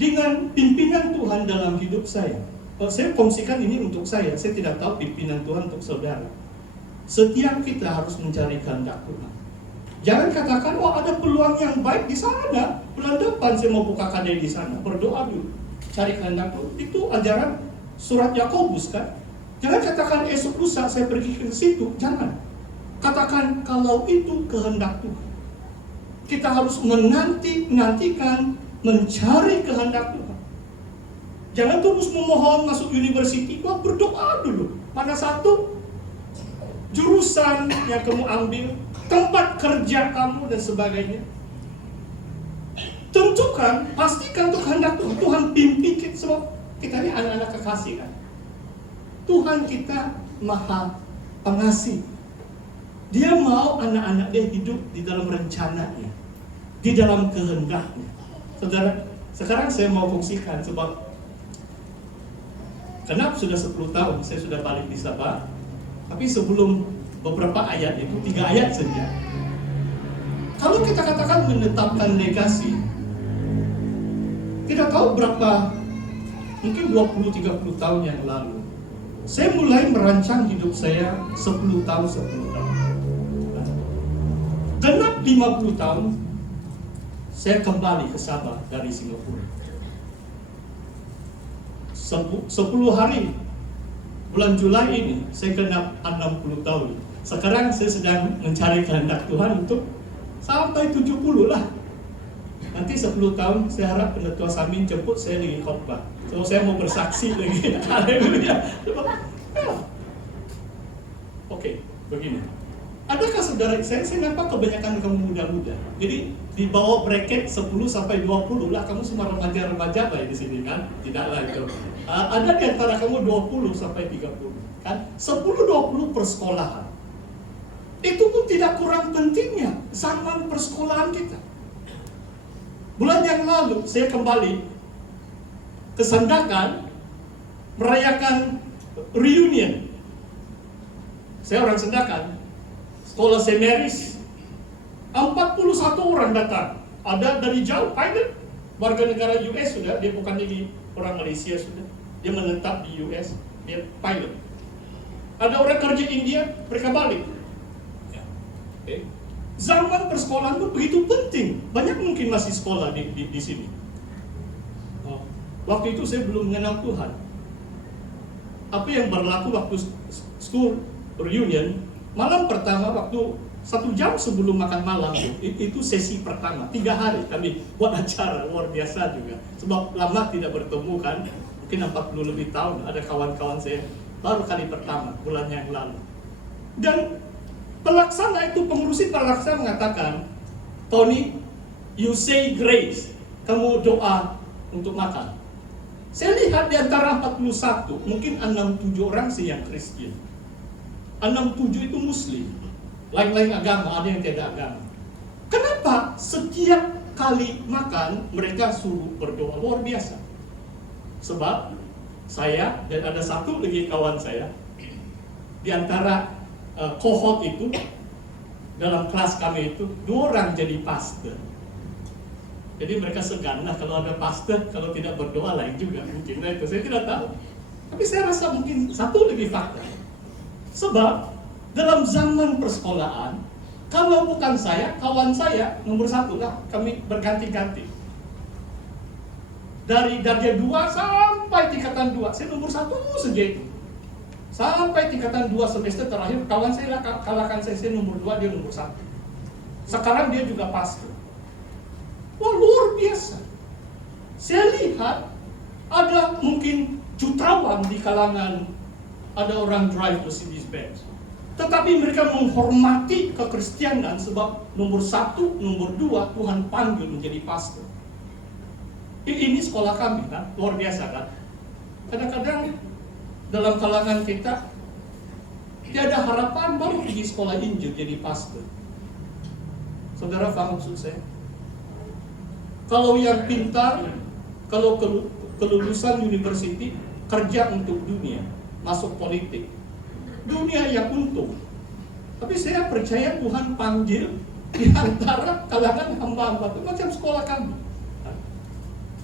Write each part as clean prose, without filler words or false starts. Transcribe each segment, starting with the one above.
dengan pimpinan Tuhan dalam hidup saya. Saya kongsikan ini untuk saya tidak tahu pimpinan Tuhan untuk saudara. Setiap kita harus mencari kehendak Tuhan. Jangan katakan, wah ada peluang yang baik di sana, bulan depan saya mau buka kedai di sana. Berdoa dulu, cari kehendak Tuhan. Itu ajaran surat Yakobus kan. Jangan katakan esok lusa saya pergi ke situ, jangan. Katakan kalau itu kehendak Tuhan. Kita harus menantikan, mencari kehendak Tuhan. Jangan terus memohon masuk university, wah berdoa dulu. Mana satu jurusan yang kamu ambil, tempat kerja kamu dan sebagainya. Tentukan, pastikan itu kehendak Tuhan. Tuhan pimpin kita, sebab kita ini anak-anak kekasih kan. Tuhan kita maha pengasih. Dia mau anak-anak dia hidup di dalam rencananya, di dalam kehendaknya. Saudara, sekarang saya mau fungsikan sebab kenapa sudah 10 tahun saya sudah balik di Sabah. Tapi sebelum beberapa ayat itu, 3 ayat saja. Kalau kita katakan menetapkan legasi, tidak tahu berapa, mungkin 20-30 tahun yang lalu, saya mulai merancang hidup saya 10 tahun. Genap 50 tahun, saya kembali ke Sabah dari Singapura. 10 hari bulan Julai ini saya genap 60 tahun. Sekarang saya sedang mencari kehendak Tuhan untuk sampai 70 lah. Nanti 10 tahun saya harap Penetua Samin jemput saya lagi khotbah. So saya mau bersaksi lagi. Haleluya. Oke, begini. Adakah saudara saya nampak kebanyakan kamu muda-muda. Jadi di bawah bracket 10 sampai 20 lah, kamu semua remaja-remaja lah di sini kan? Tidaklah itu. Ada di antara kamu 20 sampai 30 kan? 10-20 persekolahan. Itu pun tidak kurang pentingnya zaman persekolahan kita. Bulan yang lalu saya kembali ke Sandakan merayakan reunion. Saya orang Sandakan, sekolah Semeris, 41 orang datang. Ada dari jauh, pilot, warga negara US sudah, dia bukan lagi orang Malaysia sudah. Dia menetap di US, dia pilot. Ada orang kerja India, mereka balik. Okay. Zaman persekolahan itu begitu penting. Banyak mungkin masih sekolah di sini. Waktu itu saya belum mengenal Tuhan. Apa yang berlaku waktu school reunion, malam pertama waktu 1 jam sebelum makan malam itu sesi pertama. 3 hari kami buat acara luar biasa juga. Sebab lama tidak bertemu kan, mungkin 40 lebih tahun. Ada kawan-kawan saya baru kali pertama bulan yang lalu. Dan pelaksana itu, pengurusi pelaksana mengatakan, Tony, you say grace, kamu doa untuk makan. Saya lihat di antara 41, mungkin 6-7 orang sih yang Kristen. 6-7 itu Muslim. Lain-lain agama, ada yang tidak agama. Kenapa setiap kali makan mereka suruh berdoa? Luar biasa. Sebab saya dan ada satu lagi kawan saya, di antara kohort itu, dalam kelas kami itu 2 orang jadi pastor. Jadi mereka segan, nah kalau ada pastor, kalau tidak berdoa lain juga mungkin. Nah itu saya tidak tahu. Tapi saya rasa mungkin satu lagi fakta. Sebab dalam zaman persekolahan, kalau bukan saya, kawan saya nomor 1 lah, kami berganti-ganti. Dari darjah 2 sampai tingkatan 2, saya nomor 1 saja itu. Sampai tingkatan 2 semester terakhir, kawan saya kalahkan saya nomor 2, dia nomor 1. Sekarang dia juga pastor. Wah, luar biasa. Saya lihat ada mungkin jutawan di kalangan, ada orang drive Mercedes Benz. Tetapi mereka menghormati kekristenan sebab nomor 1, nomor 2 Tuhan panggil menjadi pastor. Ini sekolah kami kan, luar biasa kan. Kadang-kadang dalam kalangan kita tidak ada harapan baru pergi sekolah Injil jadi pastor. Saudara paham maksud saya? Kalau yang pintar, kalau kelulusan university, kerja untuk dunia, masuk politik, dunia yang untung. Tapi saya percaya Tuhan panggil di antara kalangan hamba-hamba itu macam sekolah kami.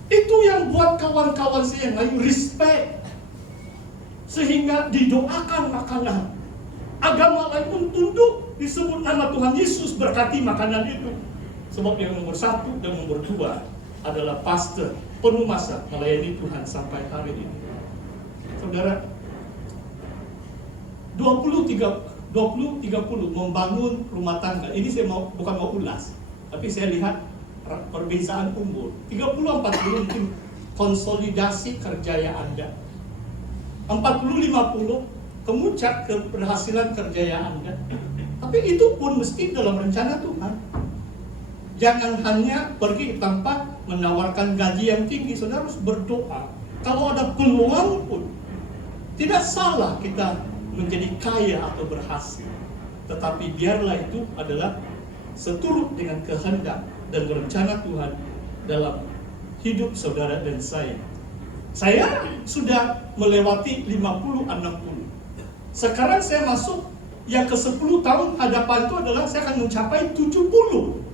Itu yang buat kawan-kawan saya yang lain respect, sehingga didoakan makanan. Agama lain pun tunduk, disebut nama Tuhan Yesus, berkati makanan itu. Sebab yang nomor 1 dan nomor 2 adalah pastor, penuh masa melayani Tuhan sampai hari ini. Saudara, 20-30 membangun rumah tangga. Ini saya bukan mau ulas, tapi saya lihat perbezaan umur. 30-40 mungkin konsolidasi kerjaya Anda. 40-50 kemuncak keberhasilan kerjaya Anda. Tapi itu pun mesti dalam rencana Tuhan. Jangan hanya pergi tanpa menawarkan gaji yang tinggi. Saudara harus berdoa. Kalau ada peluang pun, tidak salah kita menjadi kaya atau berhasil. Tetapi biarlah itu adalah seturut dengan kehendak dan rencana Tuhan dalam hidup saudara dan saya. Saya sudah melewati 50-60. Sekarang saya masuk yang ke 10 tahun hadapan itu adalah saya akan mencapai 70.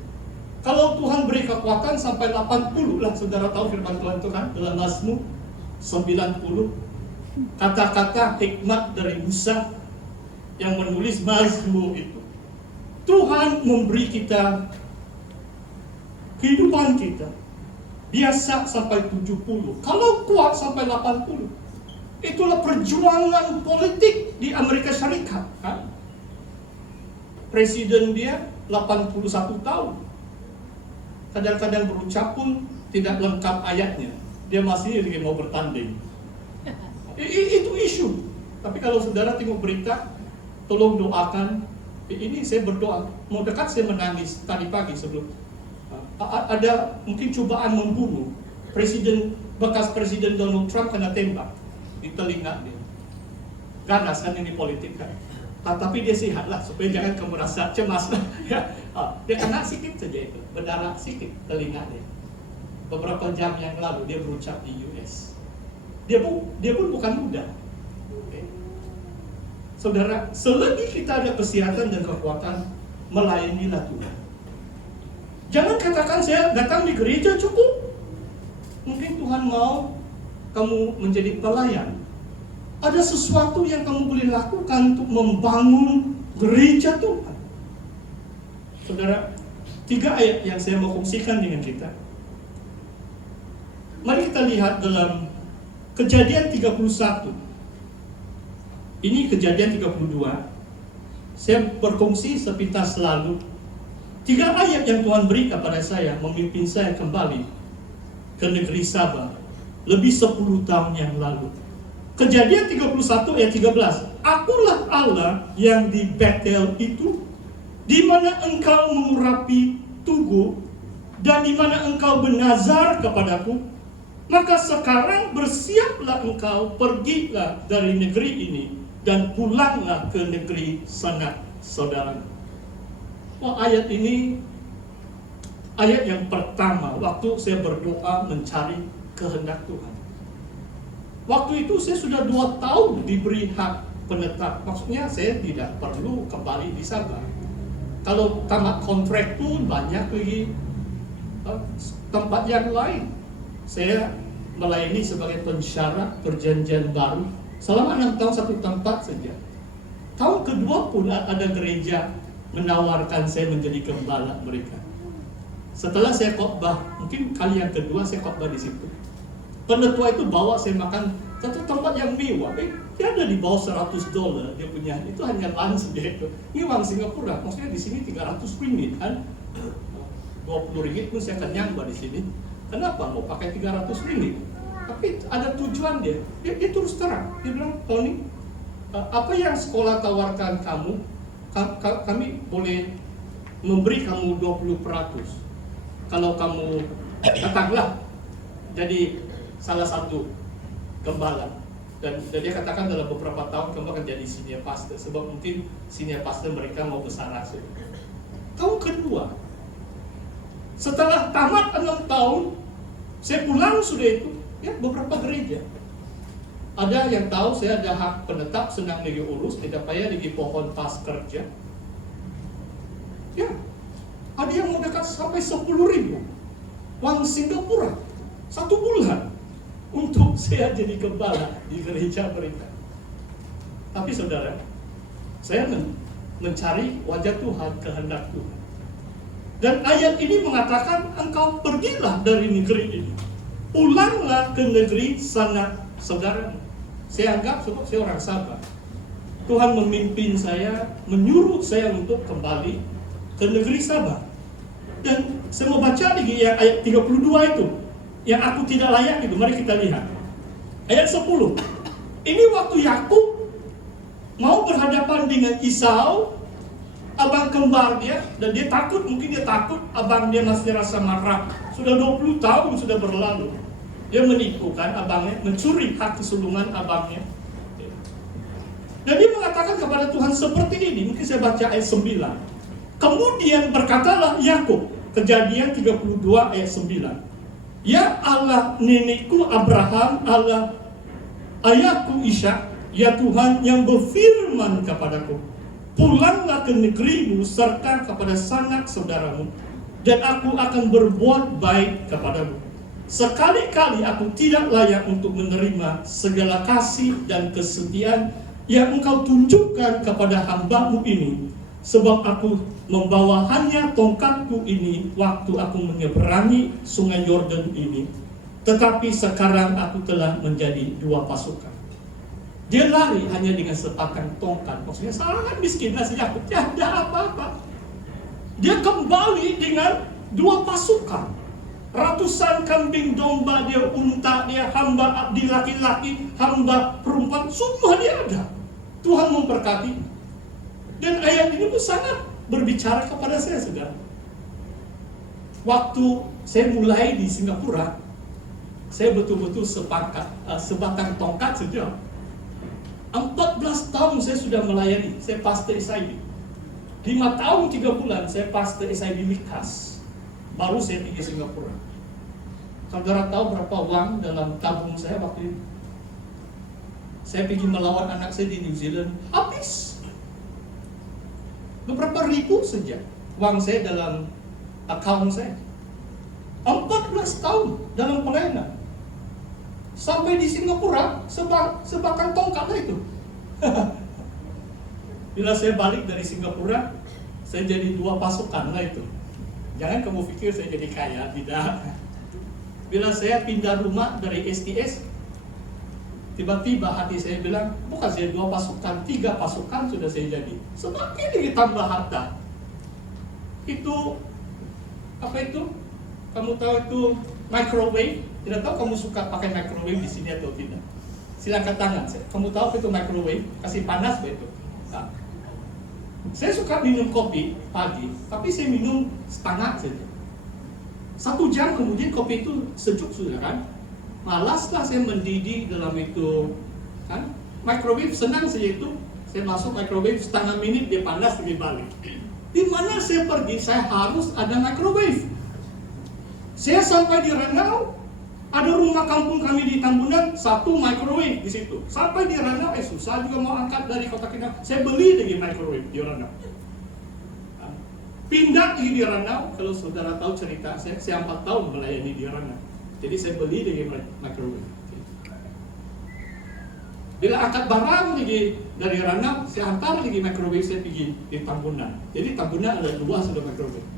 Kalau Tuhan beri kekuatan sampai 80 lah. Saudara tahu firman Tuhan itu kan dalam Mazmur 90. Kata-kata hikmat dari Musa yang menulis Mazmur itu. Tuhan memberi kita kehidupan kita biasa sampai 70. Kalau kuat sampai 80. Itulah perjuangan politik di Amerika Syarikat kan? Presiden dia 81 tahun. Kadang-kadang berucap pun tidak lengkap ayatnya. Dia masih lagi mau bertanding. Itu isu. Tapi kalau saudara tengok berita, tolong doakan. Ini saya berdoa. Mau dekat saya menangis tadi pagi sebelum ada mungkin cobaan membunuh. Bekas Presiden Donald Trump kena tembak di telinga dia. Ganas kan ini politik kan. Tapi dia sehat lah supaya jangan kamu rasa cemas. Dia kena sedikit saja itu, berdarah sedikit telinga dia. Beberapa jam yang lalu dia berucap di US. Dia pun bukan muda. Okay. Saudara, selagi kita ada kesehatan dan kekuatan, melayanilah Tuhan. Jangan katakan saya datang di gereja cukup. Mungkin Tuhan mau kamu menjadi pelayan. Ada sesuatu yang kamu boleh lakukan untuk membangun gereja Tuhan. Saudara, 3 ayat yang saya mau kongsikan dengan kita. Mari kita lihat dalam Kejadian 31. Ini Kejadian 32. Saya berkongsi sepintas lalu. 3 ayat yang Tuhan beri kepada saya, memimpin saya kembali ke negeri Sabah lebih 10 tahun yang lalu. Kejadian 31 ayat 13. Akulah Allah yang di Betel itu, di mana engkau mengurapi tugu dan di mana engkau bernazar kepadaku. Maka sekarang bersiaplah engkau, pergilah dari negeri ini dan pulanglah ke negeri sanak saudara. Ayat ini ayat yang pertama waktu saya berdoa mencari kehendak Tuhan. Waktu itu saya sudah 2 tahun diberi hak penetap. Maksudnya saya tidak perlu kembali di Sabah. Kalau tamat kontrak pun banyak lagi tempat yang lain. Saya melayani sebagai pensyarat perjanjian baru selama 6 tahun 1 tempat saja. Tahun kedua pun ada gereja menawarkan saya menjadi gembala mereka. Setelah saya khotbah, mungkin kali yang kedua saya khotbah di situ. Penetua itu bawa saya makan satu tempat yang mewah. Dia ada di bawah $100 dia punya. Itu hanya lunch dia itu. Ini uang Singapura. Maksudnya di sini 300 ringgit kan. 20 ringgit pun saya kenyang di sini. Kenapa mau pakai 300 ringgit? Tapi ada tujuan dia. Dia terus terang. Dia bilang, Tony, apa yang sekolah tawarkan kamu, kami boleh memberi kamu 20%. Kalau kamu katakanlah jadi salah satu gembala, dan dia katakan dalam beberapa tahun kamu akan jadi senior pastor, sebab mungkin senior pastor mereka mau besar hasil. Tahun kedua, setelah tamat 6 tahun, saya pulang sudah itu, ya beberapa gereja. Ada yang tahu saya ada hak penetap, senang lagi urus, tidak payah lagi pohon pas kerja. Ya, ada yang mau dekat sampai 10.000 uang Singapura 1 bulan. untuk saya jadi gembala di gereja mereka. Tapi saudara, saya mencari wajah Tuhan, kehendak Tuhan. Dan ayat ini mengatakan, engkau pergilah dari negeri ini, pulanglah ke negeri sanak saudaramu. Saya anggap saya orang sabar. Tuhan memimpin saya, menyuruh saya untuk kembali ke negeri Sabah. Dan saya mau baca lagi yang ayat 32 itu, yang aku tidak layak itu. Mari kita lihat ayat 10. Ini waktu Yakub mau berhadapan dengan Esau, abang kembar dia, dan dia takut, mungkin dia takut abang dia masih rasa marah. Sudah 20 tahun sudah berlalu. Dia menipu kan abangnya, mencuri hak kesulungan abangnya. Dan dia mengatakan kepada Tuhan seperti ini, mungkin saya baca ayat 9. Kemudian berkatalah Yakub, Kejadian 32 ayat 9. Ya Allah nenekku Abraham, Allah ayahku Ishak, ya Tuhan yang berfirman kepadaku, pulanglah ke negerimu serta kepada sanak saudaramu, dan aku akan berbuat baik kepadamu. Sekali-kali aku tidak layak untuk menerima segala kasih dan kesetiaan yang engkau tunjukkan kepada hamba-Mu ini, sebab aku membawa hanya tongkatku ini waktu aku menyeberangi sungai Yordan ini, tetapi sekarang aku telah menjadi 2 pasukan. Dia lari hanya dengan sepasang tongkat, maksudnya sangat miskin nasi Yakub, tidak ada apa-apa. Dia kembali dengan 2 pasukan, ratusan kambing domba dia, unta dia, hamba abdi laki-laki, hamba perempuan, semua dia ada. Tuhan memberkati. Dan ayat ini pun sangat berbicara kepada saya, saudara. Waktu saya mulai di Singapura, saya betul-betul sebatang tongkat saja. 14 tahun saya sudah melayani, saya pastor SID. 5 tahun 3 bulan saya pastor SID Likas. Baru saya pergi Singapura. Saudara tahu berapa uang dalam tabung saya waktu itu? Saya pergi melawan anak saya di New Zealand, habis. Beberapa ribu saja uang saya dalam akaun saya. 14 tahun dalam pelayanan. Sampai di Singapura, sebatang tongkat lah itu. Bila saya balik dari Singapura, saya jadi 2 pasukan lah itu. Jangan kamu pikir saya jadi kaya, tidak. Bila saya pindah rumah dari STS, tiba-tiba hati saya bilang, bukan saya 2 pasukan, 3 pasukan sudah saya jadi. Semakin ditambah harta. Itu, apa itu? Kamu tahu itu microwave? Tidak tahu kamu suka pakai microwave di sini atau tidak. Silakan tangan. Kamu tahu apa itu microwave? Kasih panas begitu. Nah, saya suka minum kopi pagi, tapi saya minum setengah saja. 1 jam kemudian kopi itu sejuk sudah kan. Malaslah saya mendidih dalam itu kan. Microwave senang saja itu. Saya masuk microwave setengah menit dia panas dia balik. Di mana saya pergi saya harus ada microwave. Saya sampai di Ranau, ada rumah kampung kami di Tambunan, 1 microwave di situ. Sampai di Ranau, susah juga mau angkat dari kota kita. Saya beli lagi microwave di Ranau. Pindah lagi di Ranau, kalau saudara tahu cerita, saya 4 tahun melayani di Ranau. Jadi saya beli lagi microwave. Bila angkat barang lagi dari Ranau, saya antar lagi microwave saya pergi di Tambunan. Jadi Tambunan ada 2 sudah microwave.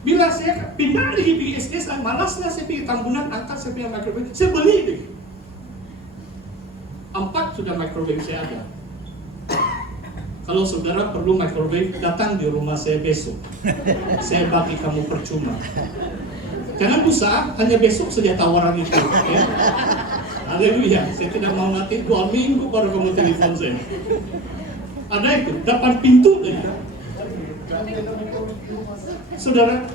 Bila saya pindah lagi pergi STS, malaslah saya pergi Tambunan, angkat saya punya microwave, saya beli lagi. 4 sudah microwave saya ada. Kalau saudara perlu microwave, datang di rumah saya besok. Saya bagi kamu percuma. Jangan usah, hanya besok saja tawaran itu. Ya. Haleluya, saya tidak mau nanti 2 minggu baru kamu telepon saya. Ada itu, depan pintu saja. Saudara,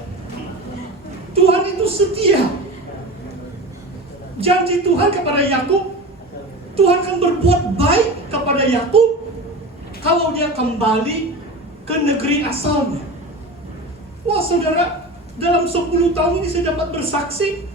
Tuhan itu setia. Janji Tuhan kepada Yakub, Tuhan akan berbuat baik kepada Yakub kalau dia kembali ke negeri asalnya. Wah saudara, dalam 10 tahun ini saya dapat bersaksi,